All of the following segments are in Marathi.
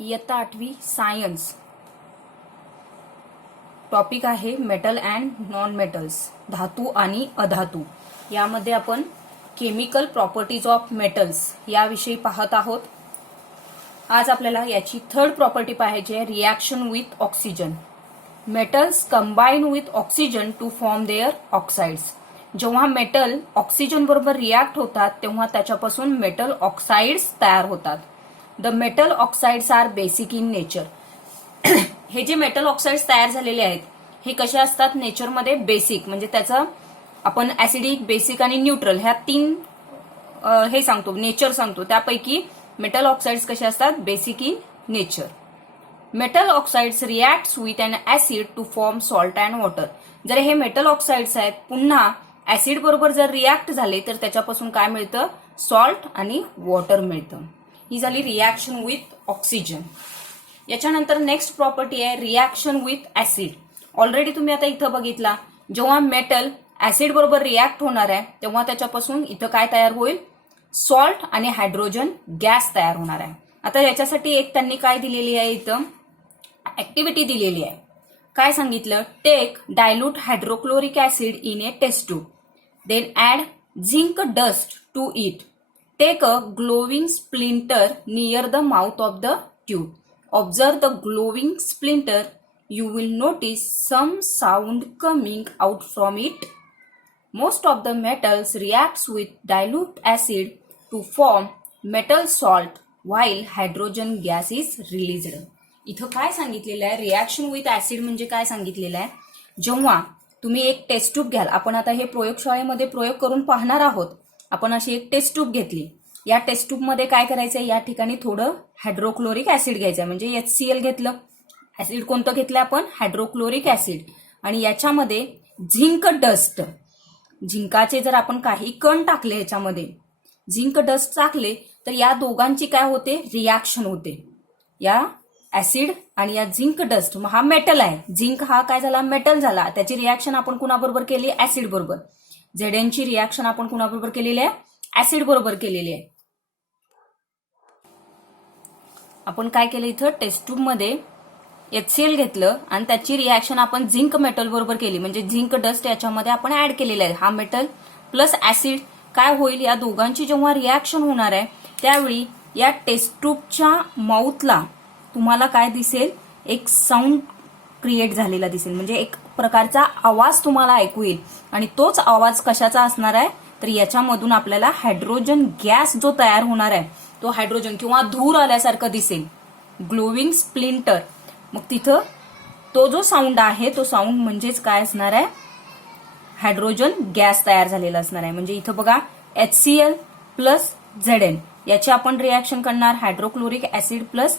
इयत्ता 8वी सायन्स. टॉपिक आहे मेटल अँड नॉन मेटल्स, धातू आणि अधातू. यामध्ये आपण केमिकल प्रॉपर्टीज ऑफ मेटल्स याविषयी पाहत आहोत. आज आपल्याला याची थर्ड प्रॉपर्टी पाहायची आहे, reaction with oxygen. Metals combine with oxygen to form their oxides. जेव्हा मेटल ऑक्सिजन बरोबर रिॲक्ट होतात तेव्हा त्याच्यापासून मेटल ऑक्साइड्स तयार होतात. The metal oxides are basic in nature. हे जे मेटल ऑक्साइड्स तयार झालेले आहेत हे कसे असतात नेचरमध्ये? बेसिक म्हणजे त्याचं आपण ऍसिडिक, बेसिक आणि न्यूट्रल ह्या तीन हे सांगतो, नेचर सांगतो. त्यापैकी मेटल ऑक्साइड्स कसे असतात? Basic in nature. Metal oxides reacts with an acid to form salt and water. जर हे मेटल ऑक्साइड्स आहेत पुन्हा ऍसिड बरोबर जर रिॲक्ट झाले तर त्याच्यापासून काय मिळतं? सॉल्ट आणि वॉटर मिळतं. ही झाली रिॲक्शन विथ ऑक्सिजन. याच्यानंतर नेक्स्ट प्रॉपर्टी आहे रिॲक्शन विथ ऍसिड. ऑलरेडी तुम्ही आता इथं बघितला, जेव्हा मेटल ऍसिड बरोबर रिॲक्ट होणार आहे तेव्हा त्याच्यापासून इथं काय तयार होईल? सॉल्ट आणि हायड्रोजन गॅस तयार होणार आहे. आता याच्यासाठी एक त्यांनी काय दिलेली आहे, इथं ऍक्टिव्हिटी दिलेली आहे. काय सांगितलं? Take dilute hydrochloric acid in a test tube, then add zinc dust to it. Take a glowing splinter near the mouth of the tube. Observe the glowing splinter. You will notice some sound coming out from it. Most of the metals reacts with dilute acid to form metal salt while hydrogen gas is released. इथं काय सांगितलेलं आहे? रिॲक्शन विथ ऍसिड म्हणजे काय सांगितलेलं आहे? जेव्हा तुम्ही एक टेस्ट ट्यूब घ्याल, आपण आता हे प्रयोगशाळेमध्ये प्रयोग करून पाहणार आहोत. आपण अशी एक टेस्ट ट्यूब घेतली. या टेस्ट ट्यूब मध्ये काय करायचंय? या ठिकाणी थोडं हायड्रोक्लोरिक ऍसिड घ्यायचंय, म्हणजे HCl घेतलं. ऍसिड कोणतं घेतलं आपण? Hydrochloric acid. आणि याच्यामध्ये झिंक डस्ट, झिंकाचे जर आपण काही कण टाकले याच्यामध्ये, झिंक डस्ट टाकले तर या दोघांची काय होते? रिॲक्शन होते. या ऍसिड आणि या झिंक डस्ट, हा मेटल आहे, झिंक हा काय झाला? मेटल झाला. त्याची रिॲक्शन आपण कुणाबरोबर केली? ऍसिड बरोबर. Zn ची रिॲक्शन आपण कुणाबरोबर केलेली आहे? ऍसिड बरोबर केलेली आहे. आपण काय केलं? इथं टेस्ट ट्यूब मध्ये HCl घेतलं आणि त्याची रिॲक्शन आपण झिंक मेटल बरोबर केली, म्हणजे झिंक डस्ट याच्यामध्ये आपण ऍड केलेला आहे. हा मेटल प्लस ऍसिड काय होईल? या दोघांची जेव्हा रिॲक्शन होणार आहे त्यावेळी या टेस्ट ट्यूबच्या माउथला तुम्हाला काय दिसेल? एक साऊंड क्रिएट झालेला दिसेल, म्हणजे एक प्रकारचा आवाज तुम्हाला ऐकू येईल. आणि तोच आवाज कशाचा असणार आहे? तर याच्यामधून आपल्याला हायड्रोजन गॅस जो तयार होणार आहे तो हायड्रोजन किंवा धूर आल्यासारखं दिसेल. Glowing splinter. मग तिथं तो जो साऊंड आहे तो साऊंड म्हणजेच काय असणार आहे? हायड्रोजन गॅस तयार झालेला असणार आहे. म्हणजे इथं बघा HCl प्लस Zn याची आपण रिॲक्शन करणार, हायड्रोक्लोरिक ऍसिड प्लस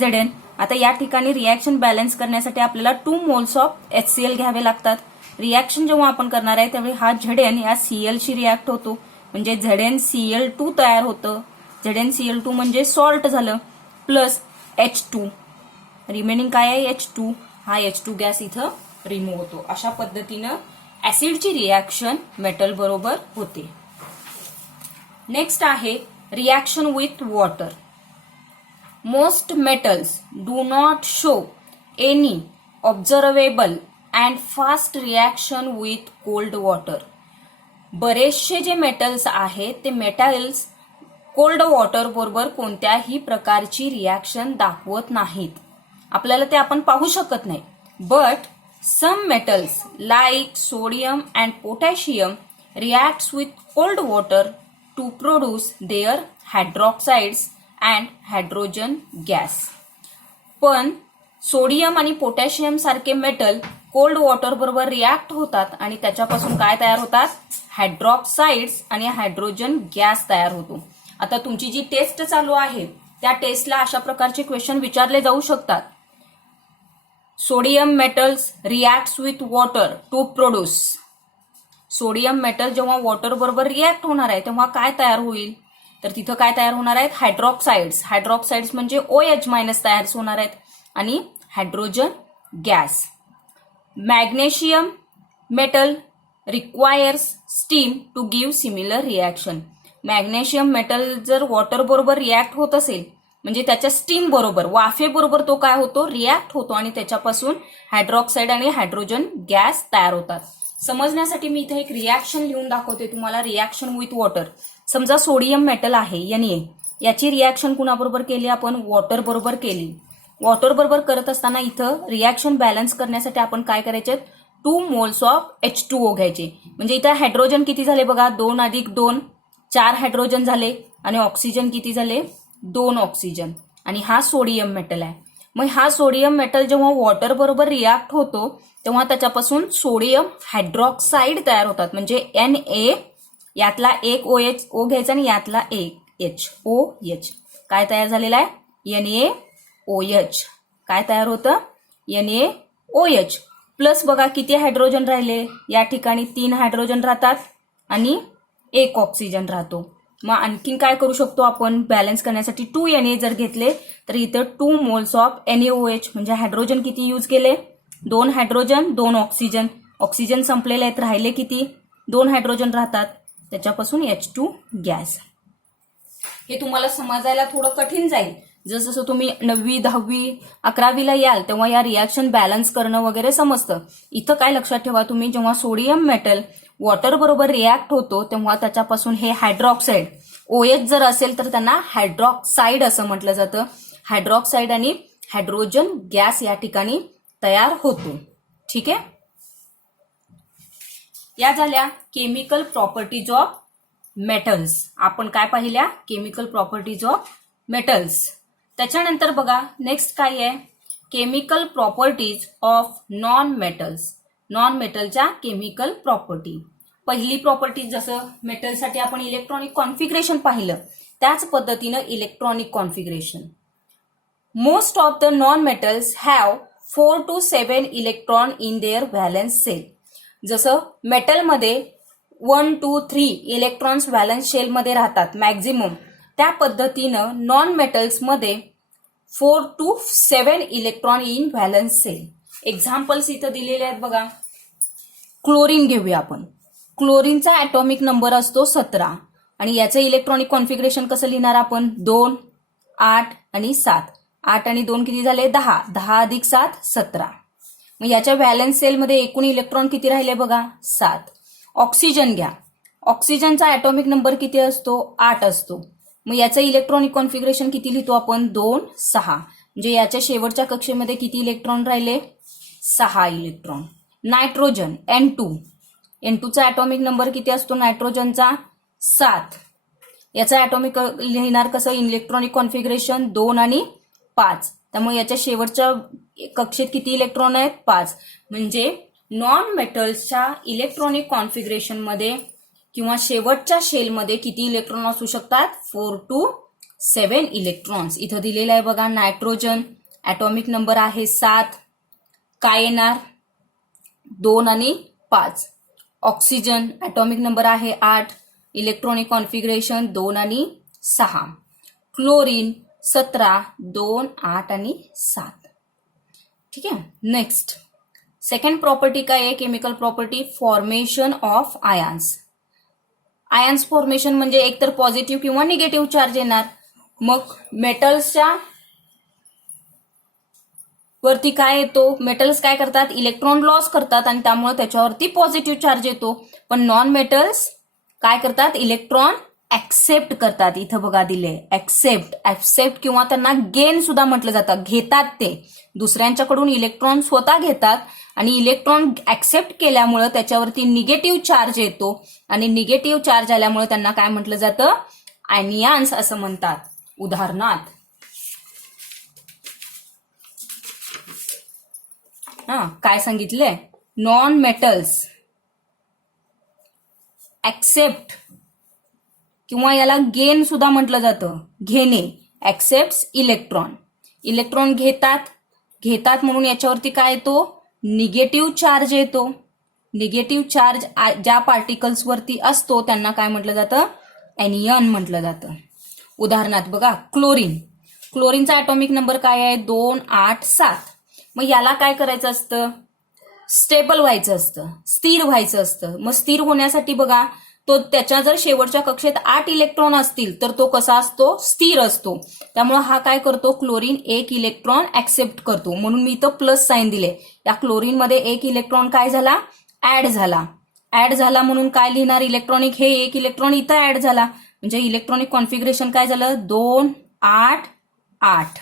Zn. आता या ठिकाणी रिॲक्शन बॅलन्स करण्यासाठी आपल्याला 2 मोल्स ऑफ HCl घ्यावे लागतात. रिॲक्शन जेव्हा आपण करणार आहे त्यावेळी हा Zn या Cl शी रिॲक्ट होतो, म्हणजे ZnCl2 तयार होतं. ZnCl2 म्हणजे सॉल्ट झालं, प्लस H2. रिमेनिंग काय आहे? H2. हा H2 गॅस इथं रिमूव्ह होतो. अशा पद्धतीनं ऍसिडची रिॲक्शन मेटल बरोबर होते. नेक्स्ट आहे reaction with water. Most metals do not show any observable and fast reaction with cold water. बरेचसे जे मेटल्स आहेत ते मेटल्स कोल्ड वॉटर बरोबर कोणत्याही प्रकारची रिॲक्शन दाखवत नाहीत. आपल्याला ते आपण पाहू शकत नाही. But some metals like sodium and potassium reacts with cold water to produce their hydroxides and hydrogen gas. पण सोडियम आणि पोटॅशियम सारखे मेटल कोल्ड वॉटर बरोबर रिॲक्ट होतात आणि त्याच्यापासून काय तयार होतात? हायड्रॉक्साइड्स आणि हायड्रोजन गॅस तयार होतो. आता तुमची जी टेस्ट चालू आहे त्या टेस्टला अशा प्रकारचे क्वेश्चन विचारले जाऊ शकतात. Sodium metals reacts with water to produce. Sodium metal जेव्हा वॉटर बरोबर रिॲक्ट होणार आहे तेव्हा काय तयार होईल? तर तिथं काय तयार होणार आहेत? हायड्रॉक्साइड्स. हायड्रॉक्साइड्स म्हणजे OH- तयार होणार आहेत आणि hydrogen gas. Magnesium metal requires steam to give similar reaction. Magnesium metal जर वॉटर बरोबर रिॲक्ट होत असेल म्हणजे त्याच्या स्टीम बरोबर, वाफेबरोबर तो काय होतो, रिॲक्ट होतो आणि त्याच्यापासून हायड्रॉक्साईड आणि हायड्रोजन गॅस तयार होतात. समजण्यासाठी मी इथे एक रिॲक्शन लिहून दाखवते तुम्हाला, रिॲक्शन विथ वॉटर. समजा सोडियम मेटल आहे Na, याची रिॲक्शन कुणाबरोबर केली आपण, वॉटर बरोबर केली. वॉटर बरोबर करत असताना इथं रिॲक्शन बॅलन्स करण्यासाठी आपण काय करायचे, 2 मोल्स ऑफ H2O घ्यायचे. म्हणजे इथं हायड्रोजन किती झाले बघा, 2 + 2 4 हायड्रोजन झाले आणि ऑक्सिजन किती झाले, 2 ऑक्सिजन. आणि हा सोडियम मेटल आहे. मग हा सोडियम मेटल जेव्हा वॉटर बरोबर रिॲक्ट होतो तेव्हा त्याच्यापासून सोडियम हायड्रॉक्साईड तयार होतात. म्हणजे Na, यातला एक O घ्यायचा आणि यातला एक HOH. काय तयार झालेला आहे, NaOH. काय तयार होतं, NaOH. प्लस बघा किती हायड्रोजन राहिले, या ठिकाणी 3 हायड्रोजन राहतात आणि 1 ऑक्सिजन राहतो. मग आणखीन काय करू शकतो आपण बॅलन्स करण्यासाठी, 2 Na जर घेतले तर इथं 2 मोल्स ऑफ NaOH. म्हणजे हायड्रोजन किती यूज केले, 2 हायड्रोजन 2 ऑक्सिजन. ऑक्सिजन संपलेले आहेत, राहिले किती, 2 हायड्रोजन राहतात, त्याच्यापासून H2 गॅस. हे तुम्हाला समजायला थोडं कठीण जाईल. जसं तुम्ही 9वी 10वी 11वीला याल तेव्हा या रिॲक्शन बॅलन्स करणं वगैरे समजतं. इथं काय लक्षात ठेवा तुम्ही, जेव्हा सोडियम मेटल वॉटर बरोबर रिॲक्ट होतो तेव्हा त्याच्यापासून हे हायड्रॉक्साईड, OH जर असेल तर त्यांना हायड्रॉक्साईड असं म्हटलं जातं. हायड्रॉक्साईड आणि हायड्रोजन गॅस या ठिकाणी तयार होतो. ठीक आहे. या झाल्या केमिकल प्रॉपर्टीज ऑफ मेटल्स. आपण काय पाहिल्या, केमिकल प्रॉपर्टीज ऑफ मेटल्स. त्याच्यानंतर बघा नेक्स्ट काय आहे, chemical properties of non metals. Non मेटलच्या केमिकल प्रॉपर्टी. पहिली प्रॉपर्टी जसं मेटलसाठी आपण इलेक्ट्रॉनिक कॉन्फिगरेशन पाहिलं त्याच पद्धतीनं electronic configuration. Most of the non metals have 4 to 7 electron in their valence shell. जसं मेटलमध्ये 1, 2, 3 इलेक्ट्रॉन्स व्हॅलन्स शेलमध्ये राहतात मॅक्झिमम, त्या पद्धतीनं नॉन मेटल्समध्ये 4 to 7 electron in valence shell. Examples इथं दिलेले आहेत बघा. क्लोरीन घेऊया आपण. क्लोरीनचा ॲटॉमिक नंबर असतो 17 आणि याचं इलेक्ट्रॉनिक कॉन्फिगरेशन कसं लिहिणार आपण, 2, 8 आणि 7. 8 आणि 2 किती झाले, 10. 10 + 7 17. मग याच्या व्हॅलन्स सेलमध्ये एकूण इलेक्ट्रॉन किती राहिले बघा, 7. ऑक्सिजन घ्या. ऑक्सिजनचा ॲटॉमिक नंबर किती असतो, 8 असतो. मग याचं इलेक्ट्रॉनिक कॉन्फिगरेशन किती लिहितो आपण, 2, 6. म्हणजे याच्या शेवटच्या कक्षेमध्ये किती इलेक्ट्रॉन राहिले, 6 इलेक्ट्रॉन. Nitrogen N2. N2चा ॲटॉमिक नंबर किती असतो नायट्रोजनचा, 7. याचा ॲटॉमिक लिहिणार कसं, इलेक्ट्रॉनिक कॉन्फिगरेशन 2 आणि 5. त्यामुळे याच्या शेवटच्या कक्षेत किती इलेक्ट्रॉन आहेत, 5. म्हणजे नॉन मेटल्सच्या इलेक्ट्रॉनिक कॉन्फिगरेशनमध्ये किंवा शेवटच्या शेलमध्ये किती इलेक्ट्रॉन असू शकतात, 4 to 7 इलेक्ट्रॉन्स. इथं दिलेलं आहे बघा. नायट्रोजन ॲटॉमिक नंबर आहे 7. काय येणार, 2 आणि 5. ऑक्सिजन ॲटॉमिक नंबर आहे 8. इलेक्ट्रॉनिक कॉन्फिगरेशन 2 आणि 6. क्लोरीन 17, 2, 8 आणि 7. ठीक आहे. नेक्स्ट सेकंड प्रॉपर्टी काय आहे, chemical property, formation of ions. Ions formation म्हणजे एकतर पॉझिटिव्ह किंवा निगेटिव्ह चार्ज येणार. मग मेटल्सच्या वरती काय येतो, मेटल्स काय करतात, इलेक्ट्रॉन लॉस करतात आणि त्यामुळे त्याच्यावरती पॉझिटिव्ह चार्ज येतो. पण नॉन मेटल्स काय करतात, इलेक्ट्रॉन ऍक्सेप्ट करतात. इथं बघा दिले ऍक्सेप्ट किंवा त्यांना गेन सुद्धा म्हटलं जातं. घेतात, ते दुसऱ्यांच्याकडून इलेक्ट्रॉन स्वतः घेतात आणि इलेक्ट्रॉन ऍक्सेप्ट केल्यामुळे त्याच्यावरती निगेटिव्ह चार्ज येतो आणि निगेटिव्ह चार्ज आल्यामुळे त्यांना काय म्हटलं जातं, आयनियन्स असं म्हणतात. उदाहरणार्थ काय सांगितलंय, नॉन मेटल्स ऍक्सेप्ट किंवा याला गेन सुद्धा म्हटलं जातं, घेणे. ऍक्सेप्ट्स इलेक्ट्रॉन. इलेक्ट्रॉन घेतात म्हणून याच्यावरती काय येतो, निगेटिव्ह चार्ज येतो. निगेटिव्ह चार्ज ज्या पार्टिकल्सवरती असतो त्यांना काय म्हटलं जातं, एनियन म्हटलं जातं. उदाहरणार्थ बघा, क्लोरीनचा ॲटॉमिक नंबर काय आहे, 2, 8, 7. मग याला काय करायचं असतं, स्टेबल व्हायचं असतं, स्थिर व्हायचं असतं. मग स्थिर होण्यासाठी बघा तो त्याच्या जर शेवटच्या कक्षेत 8 इलेक्ट्रॉन असतील तर तो कसा असतो, स्थिर असतो. त्यामुळे हा काय करतो, क्लोरीन 1 इलेक्ट्रॉन ऍक्सेप्ट करतो. म्हणून मी इथं प्लस साइन दिले. या क्लोरीनमध्ये 1 इलेक्ट्रॉन काय झाला, ऍड झाला. ऍड झाला म्हणून काय लिहिणार, इलेक्ट्रॉनिक हे 1 इलेक्ट्रॉन इथं ऍड झाला. म्हणजे इलेक्ट्रॉनिक कॉन्फिगरेशन काय झालं, 2 8 8.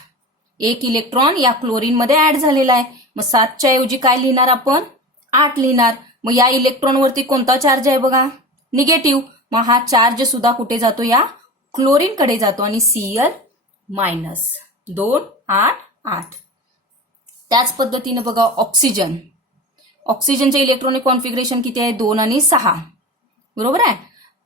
1 इलेक्ट्रॉन या क्लोरीनमध्ये ऍड झालेला आहे. मग 7च्या ऐवजी काय लिहिणार आपण, 8 लिहिणार. मग या इलेक्ट्रॉनवरती कोणता चार्ज आहे बघा, निगेटिव्ह. मग हा चार्ज सुद्धा कुठे जातो, या क्लोरीनकडे जातो आणि Cl मायनस. 2 8 8. त्याच पद्धतीने बघा ऑक्सिजन. ऑक्सिजनचे इलेक्ट्रॉनिक कॉन्फिगरेशन किती आहे, 2 आणि 6. बरोबर आहे.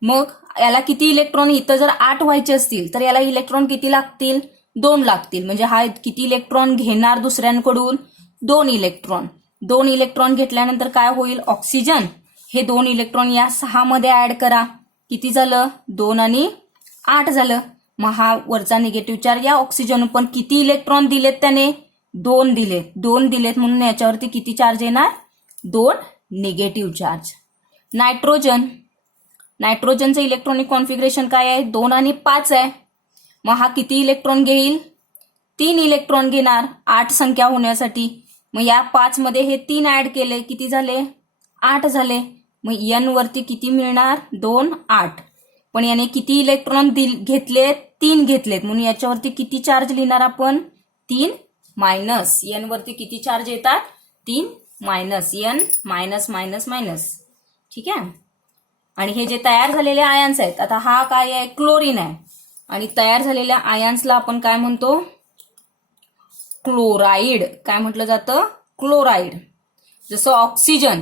मग याला किती इलेक्ट्रॉन, इथं जर 8 व्हायचे असतील तर याला इलेक्ट्रॉन किती लागतील, 2 लागतील. म्हणजे हा किती इलेक्ट्रॉन घेणार दुसऱ्यांकडून, 2 इलेक्ट्रॉन. 2 इलेक्ट्रॉन घेतल्यानंतर काय होईल, ऑक्सिजन हे 2 इलेक्ट्रॉन या 6 मध्ये ऍड करा. किती झालं, 2 आणि 8 झालं. मग हा वरचा निगेटिव्ह चार्ज या ऑक्सिजन, पण किती इलेक्ट्रॉन दिलेत त्याने, 2 दिलेत. 2 दिलेत म्हणून याच्यावरती किती चार्ज येणार, 2 निगेटिव्ह चार्ज. नायट्रोजन. नायट्रोजनचं इलेक्ट्रॉनिक कॉन्फिगरेशन काय आहे, 2 आणि 5 आहे. मग हा किती इलेक्ट्रॉन घेईल, 3 इलेक्ट्रॉन घेणार 8 संख्या होण्यासाठी. मग या 5 मध्ये हे 3 ऍड केले, किती झाले, 8 झाले. मग N वरती किती मिळणार, 2 8. पण याने किती इलेक्ट्रॉन घेतलेत, 3 घेतलेत. म्हणून याच्यावरती किती चार्ज लिहिणार आपण, 3 मायनस. N वरती किती चार्ज येतात, 3 minus. N minus minus minus. ठीक आहे. आणि हे जे तयार झालेले आयन्स आहेत, आता हा काय आहे, क्लोरीन आहे. आणि तयार झालेल्या आयन्सला आपण काय म्हणतो, क्लोराईड. काय म्हटलं जातं, क्लोराईड. जसं ऑक्सिजन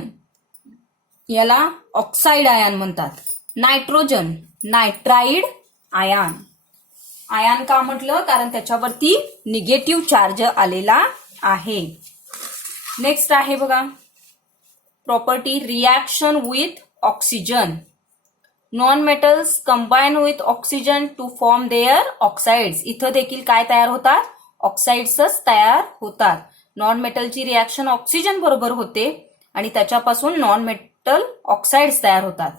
याला ऑक्साईड आयन म्हणतात. Nitrogen nitride ion. आयन का म्हटलं, कारण त्याच्यावरती निगेटिव्ह चार्ज आलेला आहे. नेक्स्ट आहे बघा property, reaction with oxygen. Non metals combine with oxygen to form their oxides. इथं देखील काय तयार होतात, ऑक्साइड्सच तयार होतात. नॉन मेटलची रिॲक्शन ऑक्सिजन बरोबर होते आणि त्याच्यापासून नॉन मेटल ऑक्साइड्स तयार होतात.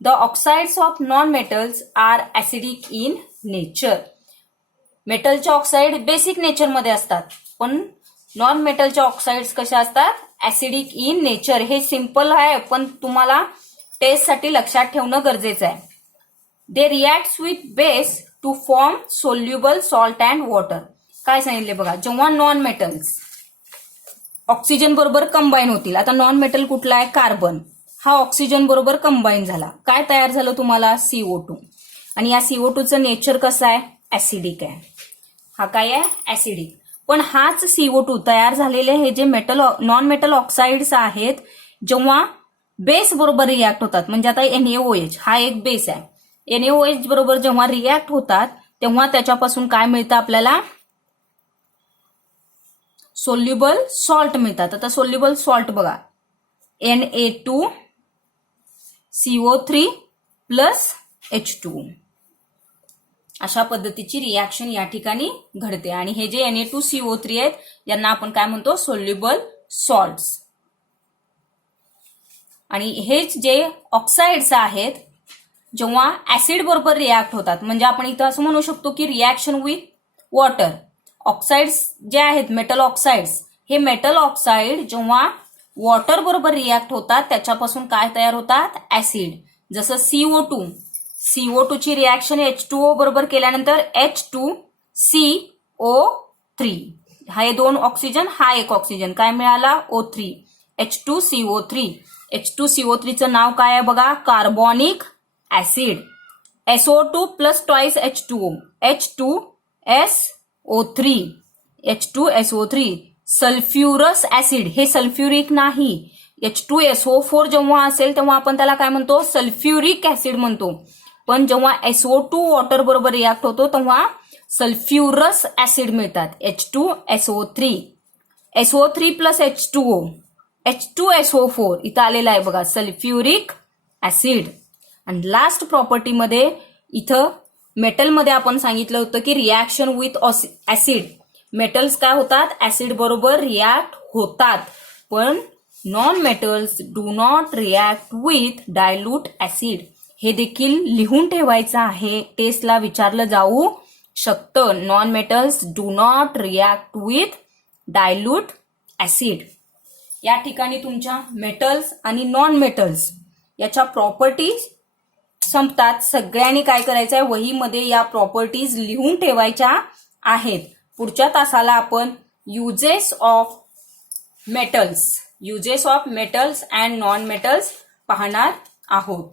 The oxides of non metals are acidic in nature. मेटलच्या ऑक्साइड बेसिक नेचरमध्ये असतात, पण नॉन मेटलच्या ऑक्साइड्स कशा असतात, ऍसिडिक इन नेचर. हे सिंपल आहे, पण तुम्हाला टेस्टसाठी लक्षात ठेवणं गरजेचं आहे. They react with base to form soluble salt and water. काय सांगितले बघा, जेव्हा नॉन मेटल्स ऑक्सिजन बरोबर कंबाईन होतील. आता नॉन मेटल कुठला आहे, कार्बन. हा ऑक्सिजन बरोबर कंबाईन झाला, काय तयार झालं तुम्हाला, CO2. आणि या CO2चं नेचर कसं आहे, ऍसिडिक आहे. हा काय आहे, ऍसिडिक. पण हाच CO2 तयार झालेले हे जे मेटल नॉन मेटल ऑक्साइड्स आहेत, जेव्हा बेस बरोबर रिॲक्ट होतात, म्हणजे आता NaOH हा एक बेस आहे. NaOH बरोबर जेव्हा रिॲक्ट होतात तेव्हा त्याच्यापासून काय मिळतं आपल्याला, सोल्युबल सॉल्ट मिळतात. आता सोल्युबल सॉल्ट बघा, Na2CO3 प्लस H2. अशा पद्धतीची रिॲक्शन या ठिकाणी घडते. आणि हे जे Na2CO3 आहेत यांना आपण काय म्हणतो, सोल्युबल सॉल्ट्स. आणि हेच जे ऑक्साइड्स आहेत जेव्हा ऍसिड बरोबर रिॲक्ट होतात, म्हणजे आपण इथं असं म्हणू शकतो की रिॲक्शन विथ वॉटर. ऑक्साइड्स जे आहेत मेटल ऑक्साइड्स, हे मेटल ऑक्साइड जेव्हा वॉटर बरोबर रिॲक्ट होतात त्याच्यापासून काय तयार होतात, ऍसिड. जसं CO2 ची रिॲक्शन H2O बरोबर केल्यानंतर H2CO3. हा 2 ऑक्सिजन, हा 1 ऑक्सिजन, काय मिळाला, O3. H2CO3. H2CO3चं नाव काय आहे बघा, carbonic acid. SO2 plus twice H2O, H2SO3. H2SO3. Sulphurous acid, हे सल्फ्युरिक नाही. H2SO4 जेव्हा असेल तेव्हा आपण त्याला काय म्हणतो, सल्फ्युरिक ऍसिड म्हणतो. पण जेव्हा SO2 वॉटर बरोबर रिॲक्ट होतो तेव्हा सल्फ्युरस ऍसिड मिळतात, H2SO3. SO3 plus H2O, H2SO4 इथं आलेला आहे बघा, सल्फ्युरिक ऍसिड. आणि लास्ट प्रॉपर्टीमध्ये इथं मेटलमध्ये आपण सांगितलं होतं की रिॲक्शन विथ ऍसिड. मेटल्स काय होतात, ऍसिड बरोबर रिॲक्ट होतात, पण non metals do not react with dilute acid. हे देखील लिहून ठेवायचं आहे. टेस्टला विचारलं जाऊ शकतं. Non metals do not react with dilute acid. या ठिकाणी तुमच्या मेटल्स आणि नॉन मेटल्स याच्या प्रॉपर्टीज संपतात. सगळ्यांनी काय करायचंय, वहीमध्ये या प्रॉपर्टीज लिहून ठेवायच्या आहेत. पुढच्या तासाला आपण uses of metals and non metals पाहणार आहोत.